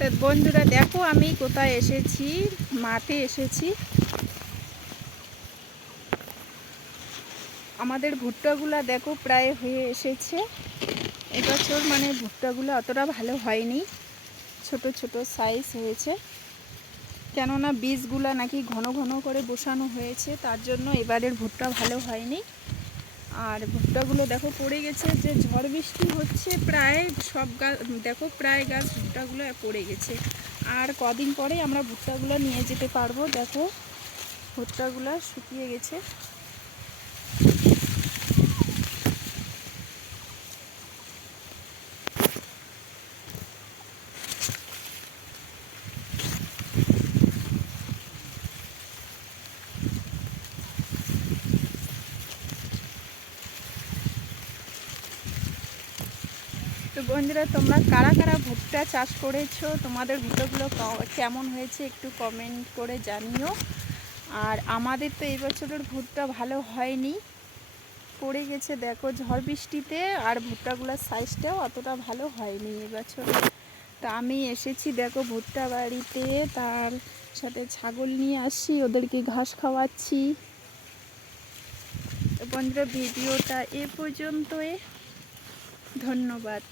তো বন্ধুরা দেখো আমি কোথায় এসেছি, মাঠে এসেছি। আমাদের ভুট্টাগুলা দেখো প্রায় হয়ে এসেছে। এবছর মানে ভুট্টাগুলো অতটা ভালো হয়নি, ছোট ছোট সাইজ হয়েছে, কেননা বীজগুলা নাকি ঘন ঘন করে বসানো হয়েছে, তার জন্য এবারের ভুট্টা ভালো হয়নি। আর ভুট্টাগুলো দেখো পড়ে গেছে, যে ঝড় বৃষ্টি হচ্ছে প্রায় সব গাছ দেখো, প্রায় গাছ ভুট্টাগুলো পড়ে গেছে। আর কদিন পরে আমরা ভুট্টাগুলো নিয়ে যেতে পারবো। দেখো ভুট্টাগুলো শুকিয়ে গেছে। তো বন্ধুরা তোমরা কারা কারা ভুট্টা চাষ করেছো, তোমাদের ভুট্টাগুলো কেমন হয়েছে একটু কমেন্ট করে জানিও। আর আমাদের তো এই বছরের ভুট্টা ভালো হয়নি, পড়ে গেছে দেখো ঝড় বৃষ্টিতে। আর ভুট্টাগুলোর সাইজটাও অতটা ভালো হয়নি এবছর। তা আমি এসেছি দেখো ভুট্টা বাড়িতে, তার সাথে ছাগল নিয়ে আসি, ওদেরকে ঘাস খাওয়াচ্ছি। তো বন্ধুরা ভিডিওটা এ পর্যন্তই, ধন্যবাদ।